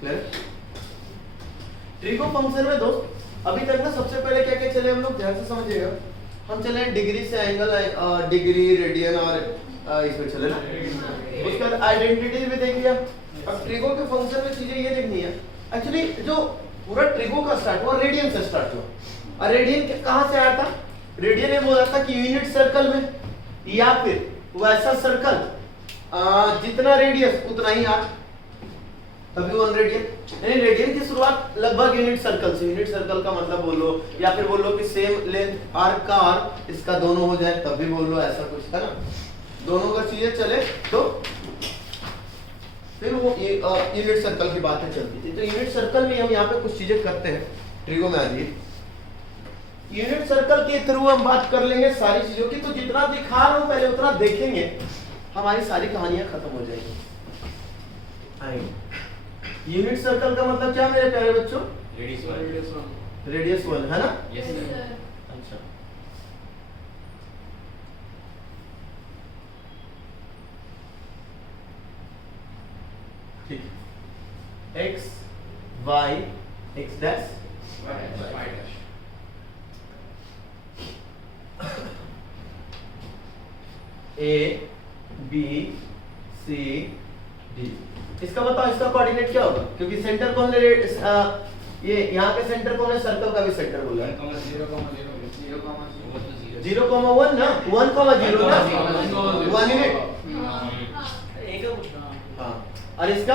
Clear? Trigo function में दोस्त अभी तक ना सबसे पहले क्या क्या चले हम लोग ध्यान से समझिएगा। हम चले डिग्री से एंगल, डिग्री, रेडियन और इसमें चले ना। उसके बाद आइडेंटिटी भी देख लिया। अब ट्रिगो के फंक्शन में चीजें ये देखनी है। एक्चुअली जो पूरा ट्रिगो का स्टार्ट हुआ रेडियन से स्टार्ट हुआ। और रेडियन कहाँ से आया था? रेडियन ने बोला था कि यूनिट सर्कल में या फिर वैसा सर्कल जितना रेडियस उतना ही आर्क, तभी 1 रेडियन। यानी रेडियन की शुरुआत लगभग यूनिट सर्कल से। यूनिट सर्कल का मतलब बोलो या फिर बोलो कि सेम लेंथ आर्क का आर्क इसका दोनों हो जाए तब भी बोल लो, ऐसा कुछ है ना। दोनों का चीजें चले तो फिर वो यूनिट सर्कल की बातें चलती थी। तो यूनिट सर्कल में हम यहाँ पे कुछ चीजें करते हैं। ट्रिगो में आ जाइए। यूनिट सर्कल के थ्रू हम बात कर लेंगे सारी चीजों की। तो जितना दिखा रहा हूं पहले उतना देखेंगे, हमारी सारी कहानियां खत्म हो जाएंगी। यूनिट सर्कल का मतलब क्या मेरे प्यारे बच्चों? रेडियस 1 है ना? Yes sir. अच्छा, ठीक है। x y x dash a b c d। इसका बताओ इसका कोऑर्डिनेट क्या होगा? क्योंकि सेंटर को हमने ये यहाँ के सेंटर को हमने सर्कल का भी सेंटर बोला है। 0,1 ना, 1,0 ना, 1 यूनिट। हाँ, और इसका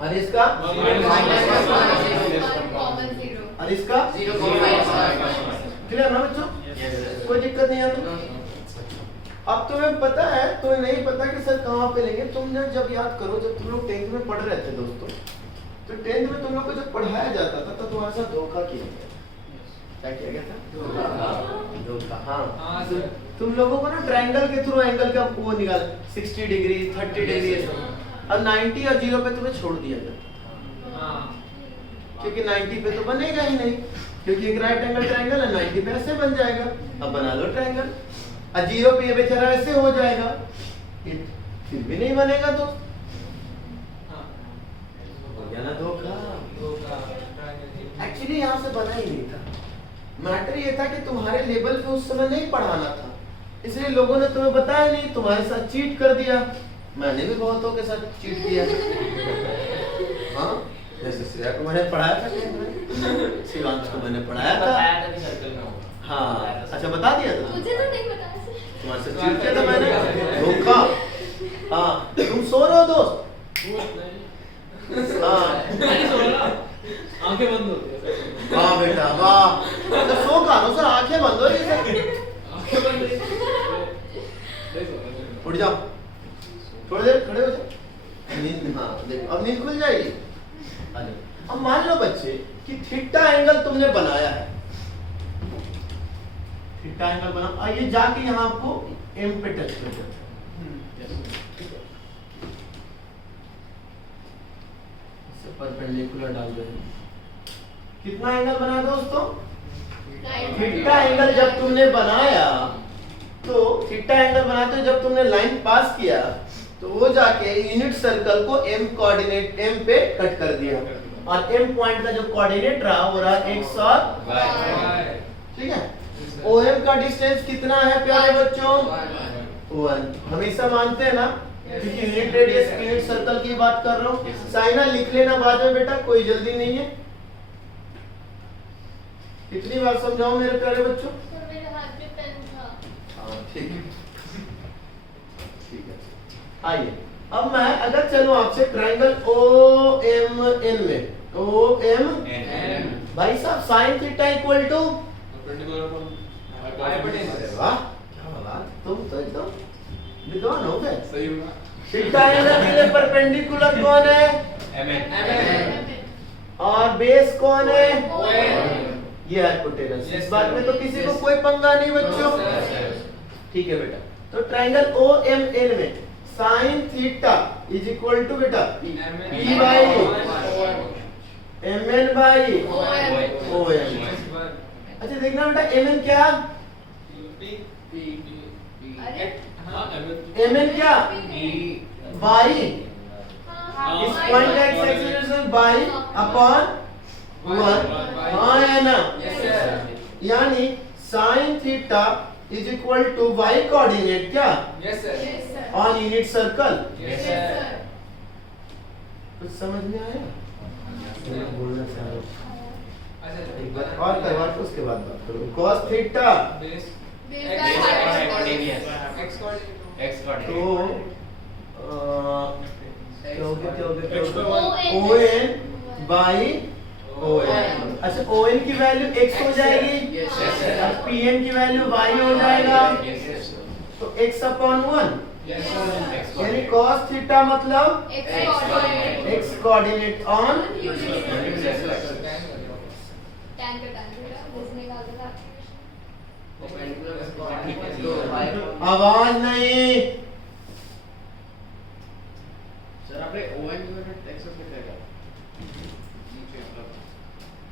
और इसका और इसका क्लियर ना बच्चों? कोई दिक्कत नहीं आता। अब तुम्हें पता है, तो नहीं पता कि सर कहाँ पे लेंगे। तुमने जब याद करो, जब तुम लोग 10th में पढ़ रहे थे दोस्तों, तो 10th में तुम लोग को जब पढ़ाया जाता था तो तुम्हारे साथ धोखा किया गया। क्या किया गया था? धोखा। हाँ, तुम लोगों को ना ट्रायंगल के थ्रू एंगल का वो निकाल 60 डिग्री 30 डिग्री अब 90 और 0 पे तुम्हें छोड़ दिया जाता, क्योंकि 90 पे तो बनेगा ही नहीं, क्योंकि एक राइट एंगल ट्रायंगल है, 90 पे ऐसे बन जाएगा। अब बना लो ट्रायंगल। और 0 पे ये बेचारा ऐसे हो जाएगा, फिर भी नहीं बनेगा तो हो गया ना धोखा। एक्चुअली यहाँ से बना ही नहीं था। मैटर ये था कि तुम्हारे लेवल पे उस समय नहीं पढ़ाना था, इसलिए लोगों ने तुम्हें बताया नहीं, तुम्हारे साथ चीट कर दिया। मैंने भी बहुतों के साथ चीट किया। हाँ, जैसे श्रेया को मैंने पढ़ाया था, शिवांश को मैंने पढ़ाया था। हाँ, अच्छा बता दिया था? मुझे तो नहीं बताया। तुम्हारे से चीट किया था मैंने, धोखा। हाँ, तुम सो रहे हो दोस्त? आंखें बंद होती है। वाह बेटा वाह, तो सो का नो सर, आंखें बंद हो रही है। उठ जाओ, थोड़ी देर खड़े हो जाओ। नींद, हाँ देखो अब नींद खुल जाएगी। अब मान लो बच्चे कि थीटा एंगल तुमने बनाया है, थीटा एंगल बना, आइए जाके यहाँ आपको एम पे टच कर देते हैं। इससे परपेंडिकुलर डाल दो। कितना एंगल बना दोस्तों? थीटा एंगल जब तुमने बनाया तो थीटा एंगल बनाते हो, जब तुमने लाइन पास किया तो वो जाके यूनिट सर्कल को एम कोऑर्डिनेट एम पे कट कर दिया, और एम पॉइंट का जो कोऑर्डिनेट रहा वो रहा x और y। ठीक है। OM का डिस्टेंस कितना है प्यारे बच्चों? 1। हमेशा मानते हैं ना, क्योंकि यूनिट रेडियस यूनिट सर्कल की बात कर रहा हूँ। साइना लिख लेना बाद में बेटा, कोई जल्दी नहीं है। कितनी बार समझाऊं मेरे प्यारे बच्चों? मेरे हाथ में पेन था। हाँ ठीक है, ठीक है। आइए अब मैं अगर चलूं आपसे ट्रायंगल OMN में, OMN भाई साहब साइन थीटा इक्वल टू, वाह क्या बोला, तुम तो एकदम विद्वान हो गए। सही हुआ। थीटा एंगल के लिए परपेंडिकुलर कौन है? और बेस कौन है? ये हाइपोटेनस। इस बात में तो किसी को कोई पंगा नहीं बच्चों। ठीक है बेटा, तो ट्रायंगल OMN में sine theta is equal to बेटा P by MN by OM। अच्छा देखना बेटा, MN क्या? MN क्या? बाई इस पॉइंट का एक्स एक्सीलरेशन बाई अपॉन 1 हाँ है ना यानी sin theta is equal to y coordinate क्या Yes, sir. Yes, sir. On unit circle Yes, Yes, sir. sir. कुछ समझ में आया मैं बोलना चाह रहा हूँ अच्छा, एक बार और करवा के उसके बाद बात करो cos theta Base. Base X by coordinate. hypotenuse. X coordinate. X तो coordinate. क्या हो गया क्या हो गया X क्या by हो गया ON ON बाई ON अच्छा ON की वैल्यू x हो जाएगी Yes, yes, sir. और PN की वैल्यू y हो जाएगा Yes, yes, sir. तो x upon 1 Yes, sir. X यानी coordinate. cos थीटा मतलब X X coordinate. x coordinate on Unit Unit circle. circle. Tan का tan थीटा, this निकाल दो आप। आवाज नहीं सर आपने ON यूनिट एक्सेस में क्या करा नीचे मतलब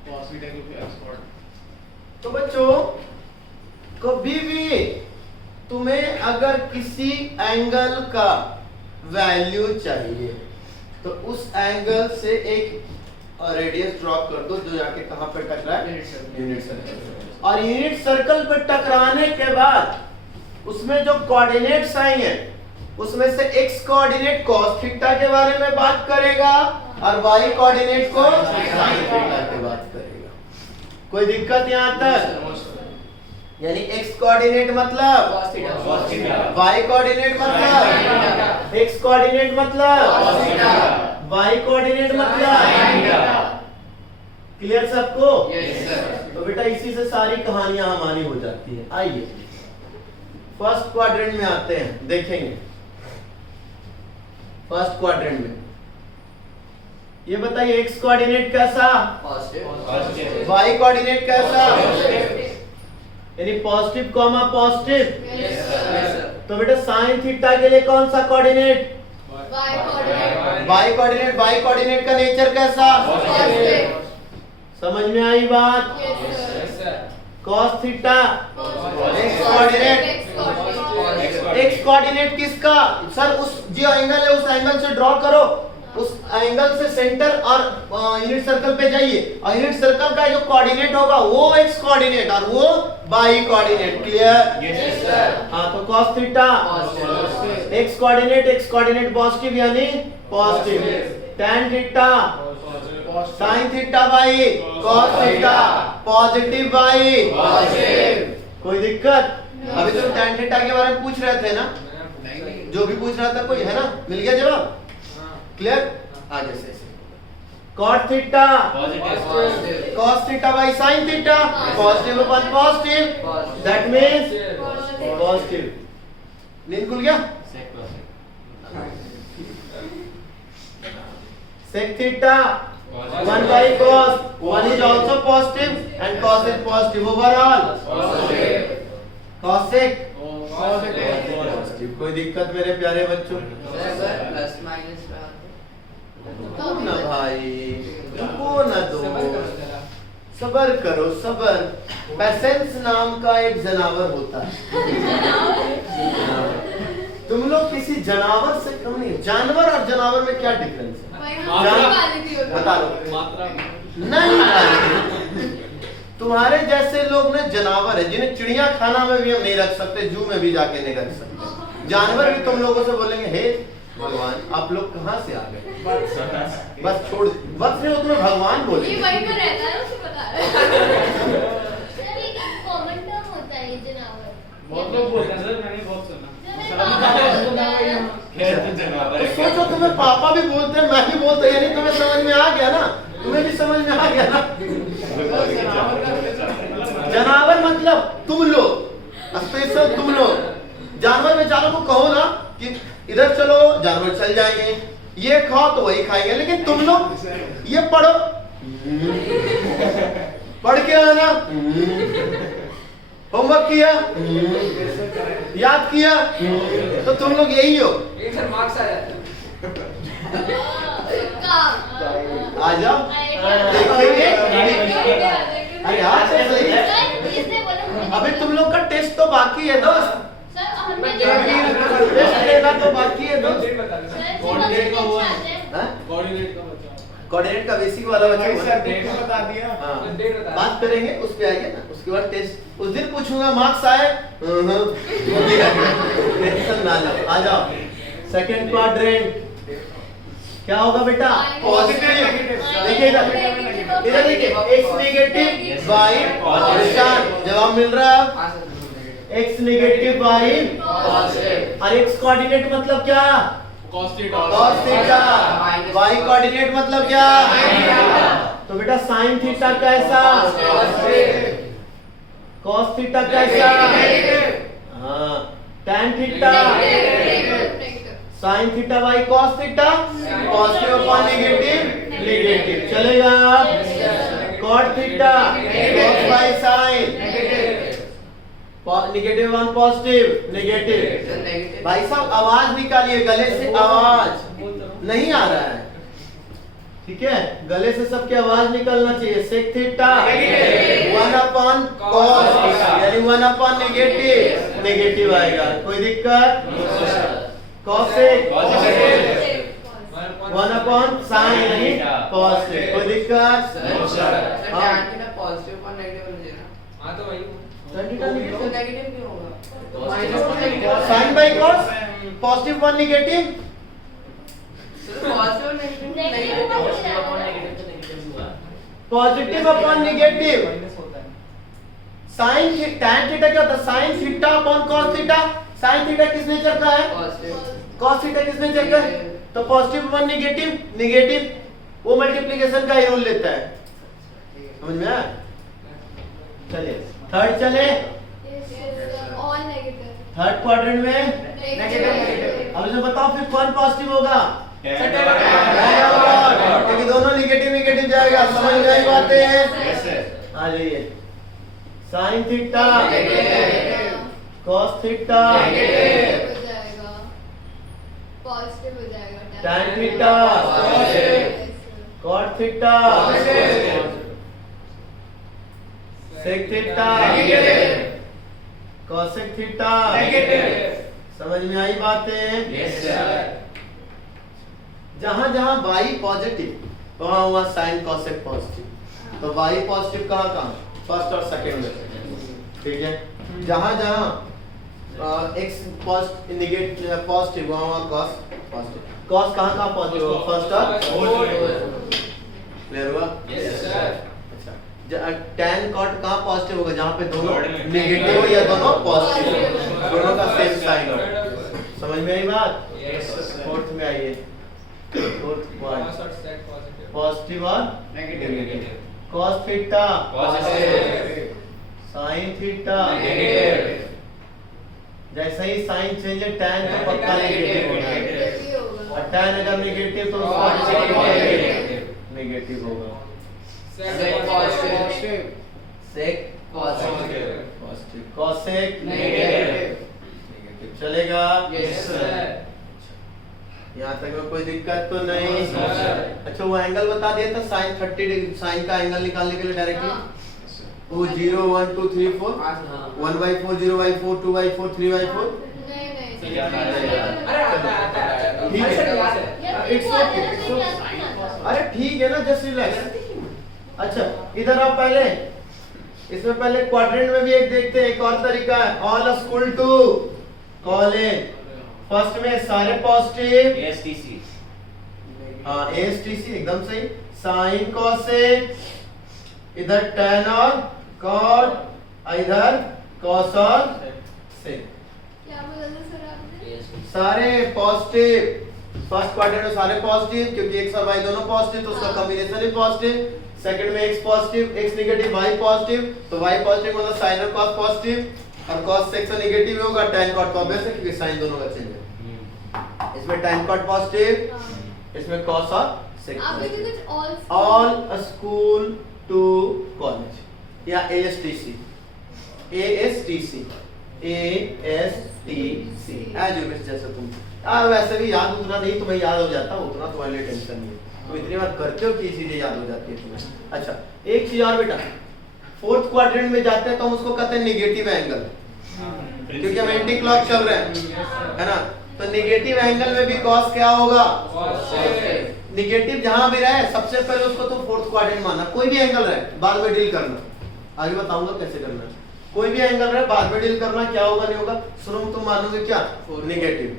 cos थीटा की x कोऑर्डिनेट तो बच्चों कभी भी तुम्हें अगर किसी एंगल का वैल्यू चाहिए तो उस एंगल से एक रेडियस ड्रॉप कर दो जो जाके कहां पे टकराए यूनिट सर्कल और यूनिट सर्कल पे टकराने के बाद उसमें जो कोऑर्डिनेट्स आएंगे उसमें से x कोऑर्डिनेट cos थीटा के बारे में बात करेगा और y कोऑर्डिनेट को sin थीटा के बात करेगा कोई दिक्कत यहां तक यानी x कोऑर्डिनेट मतलब Cos theta. Cos theta. y coordinate मतलब x कोऑर्डिनेट मतलब Cos theta. y कोऑर्डिनेट मतलब क्लियर सबको Yes, sir. तो बेटा इसी से सारी कहानियां हमारी हो जाती है आइए फर्स्ट क्वाड्रेंट में आते हैं देखेंगे फर्स्ट क्वाड्रेंट में ये बताइए x कोऑर्डिनेट कैसा Positive. y कोऑर्डिनेट कैसा Positive. यानी positive comma positive Yes, Yes, sir. sir. तो बेटा साइन थीटा के लिए कौन सा coordinate Y coordinate. y coordinate का नेचर कैसा Positive. समझ में आई बात Yes, sir. Yes, sir. cos theta Positive. x coordinate X coordinate. x coordinate किसका सर उस जो एंगल है उस एंगल से ड्रॉ करो उस एंगल से सेंटर और यूनिट सर्कल पे जाइए और यूनिट सर्कल का जो कोऑर्डिनेट होगा वो x कोऑर्डिनेट और वो y coordinate clear Yes, sir. हाँ तो cos theta Positive. x coordinate positive यानी positive tan theta sin theta by cos theta positive by Positive. कोई दिक्कत अभी तुम tan थीटा के बारे में पूछ रहे थे ना नहीं जो भी पूछ रहा था कोई है ना मिल गया जवाब क्लियर आगे से cot theta Positive. cos theta by sin theta positive upon positive that means positive नींद खुल गया Sec cosec. sec theta 1 by cos 1 is also positive and cos is positive overall Positive. cosec Positive. कोई दिक्कत मेरे प्यारे बच्चों plus minus पे रुको ना भाई रुको ना दो समझ करो जरा। सबर करो सबर पेशेंस नाम का एक जनावर होता है तुम लोग किसी जनावर से कम नहीं जानवर और जनावर में क्या डिफरेंस है भाई मात्रा। हम क्वालिटी होती है। बता दो मात्रा नहीं भाई तुम्हारे जैसे लोग ना जानवर है जिन्हें चिड़िया खाना में भी हम नहीं रख सकते जू में भी जाके नहीं रख सकते जानवर भी तुम लोगों से बोलेंगे हे भगवान आप लोग कहाँ से आ गए बस छोड़ बस नहीं वो तुम्हें भगवान ये बोले वहीं पे रहता है उसे बता रहा है। सर एक कॉमन टर्म होता है ये जनावर बहुत लोग बोलते हैं सर मैंने बहुत सुना खैर तो जनावर तो है, सोचो तुम्हें पापा भी बोलते हैं मैं भी बोलता हूं, यानी तुम्हें समझ में आ गया ना तुम्हें भी समझ में आ गया ना जानवर मतलब तुम लोग स्पेशल तुम लोग जानवर बेचारों को कहो ना कि इधर चलो जानवर चल जाएंगे ये खाओ तो वही खाएंगे लेकिन तुम लोग ये पढ़ो पढ़ के आना होमवर्क किया याद किया तो तुम लोग यही हो एक सर मार्क्स आ जाता है। आ जाओ देखेंगे अरे यार सही अभी तुम लोग का टेस्ट तो बाकी है दोस्त सर हमने टेस्ट लेना तो बाकी है दोस्त डेट बता दो। सर कोऑर्डिनेट का हुआ चाहते हैं। हाँ? कोऑर्डिनेट का बचा कोऑर्डिनेट का बेसिक वाला बच्चा भाई सर डेट बता दिया हाँ डेट बता बात करेंगे उस पे आएंगे ना उसके बाद टेस्ट उस दिन पूछूंगा मार्क्स आए टेंशन ना लो आ जाओ सेकंड क्वाड्रेंट क्या होगा बेटा पॉजिटिव देखिए इधर देखिए x नेगेटिव y पॉजिटिव जवाब मिल रहा है हाँ sir x negative y positive और x कोऑर्डिनेट मतलब क्या cos theta cos theta y coordinate मतलब क्या तो बेटा sin थीटा कैसा cos थीटा कैसा हाँ tan theta sin theta y cos theta positive upon negative negative चलेगा cot theta cos by sin negative one positive negative भाई साहब आवाज निकालिए गले से आवाज नहीं आ रहा है ठीक है गले से सबकी आवाज निकलना चाहिए sec थीटा 1 अपॉन cos यानी 1 अपॉन नेगेटिव नेगेटिव आएगा कोई दिक्कत cosec 1 अपॉन sin यानी पॉजिटिव कोई दिक्कत सर हाँ। tan थीटा पॉजिटिव और नेगेटिव हो जाएगा हाँ तो वही tan थीटा तो नेगेटिव नेगेटिव क्यों होगा sin by cos positive 1 negative sir positive negative positive upon negative sin tan theta क्या होता है sin theta upon cos theta sin theta किस नेचर का है पॉजिटिव cos थीटा किस नेचर का है तो पॉजिटिव 1 नेगेटिव नेगेटिव वो मल्टीप्लिकेशन का ही रूल लेता है समझ में आया चलिए थर्ड चले ऑल नेगेटिव थर्ड क्वाड्रेंट में नेगेटिव अब इसे बताओ फिर कौन पॉजिटिव होगा Tan क्योंकि दोनों नेगेटिव नेगेटिव जाएगा समझ में आई बातें हैं Yes, sir. आ जाइए sin theta cos theta negative हो जाएगा पॉजिटिव हो जाएगा tan theta cot theta sec theta cosec theta समझ में आई बातें Yes, sir. जहां जहां y पॉजिटिव वहां हुआ sin cosec पॉजिटिव तो y पॉजिटिव कहां कहां फर्स्ट और सेकंड में ठीक है जहां जहां x नेगेटिव पॉजिटिव वहां हुआ cos पॉजिटिव cos कहां कहां पॉजिटिव होगा फर्स्ट और क्लियर हुआ Yes, sir. अच्छा tan cot कहां पॉजिटिव होगा जहां पे दोनों Third में. नेगेटिव हो या दोनों पॉजिटिव हो दोनों का सेम साइन हो समझ में आई बात Yes, sir. फोर्थ में आइए फोर्थ पॉइंट पॉजिटिव और negative cos theta Positive. sin theta Negative. जैसे ही साइन चेंज है tan तो पक्का नेगेटिव होगा नेगेटिव होगा और tan अगर नेगेटिव तो उसका Positive. नेगेटिव होगा positive sec positive positive cosec negative negative चलेगा यस सर यहाँ तक में कोई दिक्कत तो नहीं No, sir. अच्छा वो एंगल बता दिया था sin 30 डिग्री साइन का एंगल निकालने के लिए डायरेक्टली वो 0 1 2 3 4 1 by 4 0 by 4 2 by 4 3 by 4 नहीं अरे आता है ठीक है। यार It's तुमको आता okay, है it's ना okay. क्लास में आता अरे ठीक है ना जस्ट रिलैक्स अच्छा इधर आओ पहले इसमें पहले क्वाड्रेंट में भी एक देखते हैं एक और तरीका है all school to college first में सारे पॉजिटिव ASTC. हाँ ASTC एकदम सही साइन कोसेक इधर tan और cot इधर cos और sec क्या बोला था सर आपने सारे पॉजिटिव फर्स्ट क्वाड्रेंट में सारे पॉजिटिव क्योंकि x और y दोनों पॉजिटिव तो उसका कॉम्बिनेशन ही पॉजिटिव सेकंड में x positive x negative y positive तो y पॉजिटिव मतलब sin और cos पॉजिटिव और cos sec से नेगेटिव होगा tan cot तो ऑब्वियस है क्योंकि साइन दोनों का चेंज है इसमें tan cot पॉजिटिव इसमें cos और sec आपने भी पॉजिटिव कुछ ऑल स्कूल टू कॉलेज या ASTC एज यू विश जैसे तुम वैसे भी याद उतना नहीं तुम्हें याद हो जाता उतना तुम्हारे लिए टेंशन नहीं है तुम इतनी बार करते हो कि इसीलिए याद हो जाती है तुम्हें अच्छा एक चीज और बेटा फोर्थ क्वाड्रेंट में जाते हैं तो हम उसको कहते हैं नेगेटिव एंगल क्योंकि हम एंटी क्लॉक चल रहे हैं है ना तो निगेटिव एंगल में भी कॉस क्या होगा? Cosec। निगेटिव जहां भी रहे सबसे पहले उसको तो फोर्थ क्वाड्रेंट मानना, कोई भी एंगल रहे बाद में डील करना, आगे बताऊंगा कैसे करना है। कोई भी एंगल रहे बाद में डील करना, क्या होगा नहीं होगा। शुरू में तुम मानोगे क्या? निगेटिव।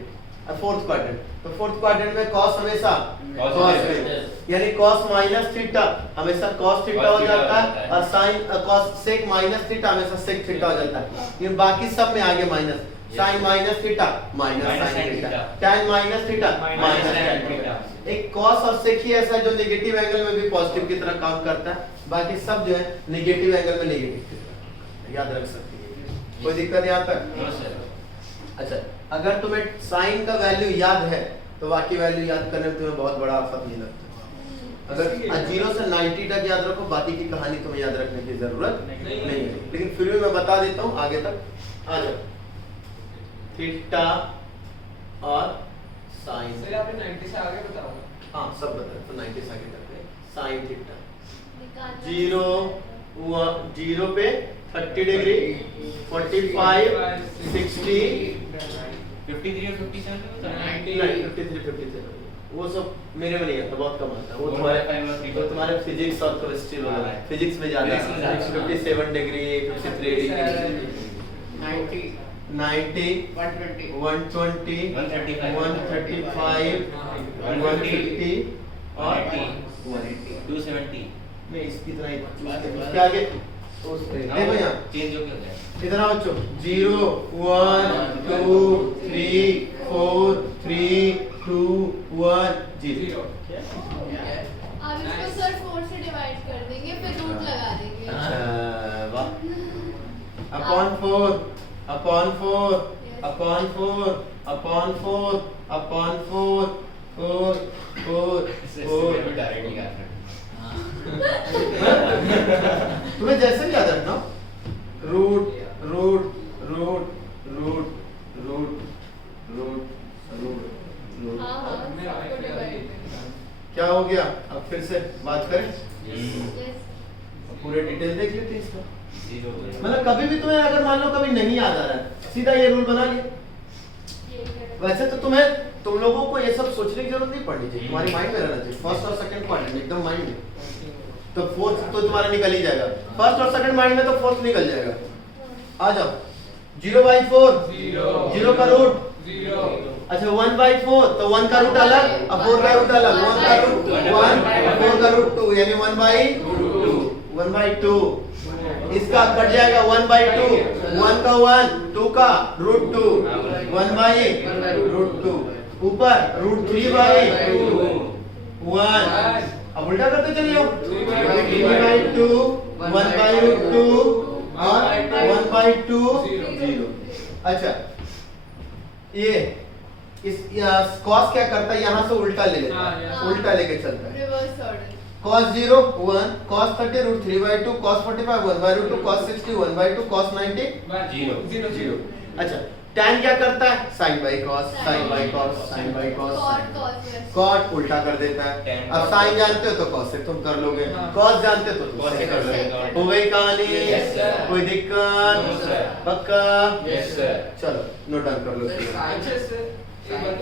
अब फोर्थ क्वाड्रेंट, तो फोर्थ क्वाड्रेंट में cos हमेशा Cos cos है। में, यानी cos माइनस थीटा हमेशा cos थीटा हो Cos थीटा जाता हो जाता है, है। और sin cos sec minus theta हमेशा sec थीटा हो जाता है। ये बाकी सब में आगे minus, sin minus theta minus Minus sin sin theta, theta. tan minus theta Minus minus tan tan theta. Theta. एक cos और sec ही ऐसा है जो नेगेटिव एंगल में भी पॉजिटिव की तरह काम करता है, बाकी सब जो है नेगेटिव एंगल में नेगेटिव की तरह, याद रख सकते हैं। कोई दिक्कत यहाँ तक? No sir. अच्छा, अगर तुम्हें साइन का वैल्यू याद है तो बाकी वैल्यू याद करने में तुम्हें बहुत बड़ा आफत नहीं लगता। अगर 0 से 90 तक याद रखो, बाकी की कहानी तुम्हें याद रखने की जरूरत नहीं है, लेकिन फिर भी मैं बता देता हूँ, आगे तक आ जाओ। थीटा और साइन, सर आपने 90 से आगे बताओ। हाँ सब बता, तो 90 से आगे करते हैं। साइन थीटा निकालना। 0 पे 30 डिग्री, 45 60 53 और 57 में होता है। नहीं 53 57 वो सब मेरे में नहीं आता, बहुत कम आता है वो। 1/5 और 3/5 तो तुम्हारे फिजिक्स और केमिस्ट्री वगैरह, फिजिक्स में ज्यादा Physics में ज्यादा। 57 डिग्री, 53 डिग्री, 90 90 120 120 135 135 150 और 180 270। मैं इसकी तरह बस, बस। क्या आगे देखो यहाँ चेंज हो गया है। इधर आओ बच्चों, 0 1 2 3 4 3 2 1 0। अब इसको सर 4 से डिवाइड कर देंगे, फिर रूट लगा देंगे। अच्छा वाह। Upon 4 upon 4 upon 4 upon 4 upon 4 4 4 4 directly कर सकते तुम्हें जैसे भी याद रखना, root root root root root root root root. हाँ हाँ, सबको डिवाइड करेंगे। क्या हो गया? अब फिर से बात करें, Yes. पूरे डिटेल देख लेते हैं इसका। जीरो मतलब कभी भी तुम्हें अगर मान लो कभी नहीं याद आ रहा है, सीधा ये रूल बना लिया। ये करेंगे। वैसे तो तुम लोगों को ये सब सोचने की जरूरत नहीं पड़नी चाहिए, तुम्हारी माइंड में रहना चाहिए। फर्स्ट और सेकंड क्वाड्रेंट एकदम माइंड में, तो फोर्थ तो तुम्हारा निकल ही जाएगा। फर्स्ट और सेकंड माइंड में तो फोर्थ निकल जाएगा। आ जाओ, 0/4 0 का रूट, अच्छा 1/4 तो 1 का रूट अलग और 4 का रूट अलग। 1 का रूट 1 4 का रूट 2 यानी 1/2 इसका कट जाएगा 1/2, 1 का 1 2 का रूट 2 1/√2 ऊपर √3/2 1। अब उल्टा करते चलिए, 3/2 1/√2 और 1/2 0। अच्छा ये इस cos क्या करता है, यहाँ से उल्टा ले लेता है, हाँ, उल्टा लेके चलता है। Reverse order. cos 0 1 cos 30 √3/2 cos 45 1/√2 cos 60 1/2 cos 90 0। अच्छा tan क्या करता है? sin by cos sin by cos sin by cos Cot, cos, yes. cot उल्टा कर देता है। Tan अब sin जानते हो तो cos से तुम कर लोगे, हाँ। cos जानते हो तो तुम Cos से से कर कर लोगे। लोगे। हो गई कहानी? Yes, sir. कोई दिक्कत? No, sir. पक्का? Yes, sir. चलो नोट डाउन कर लो। अच्छे से एक बार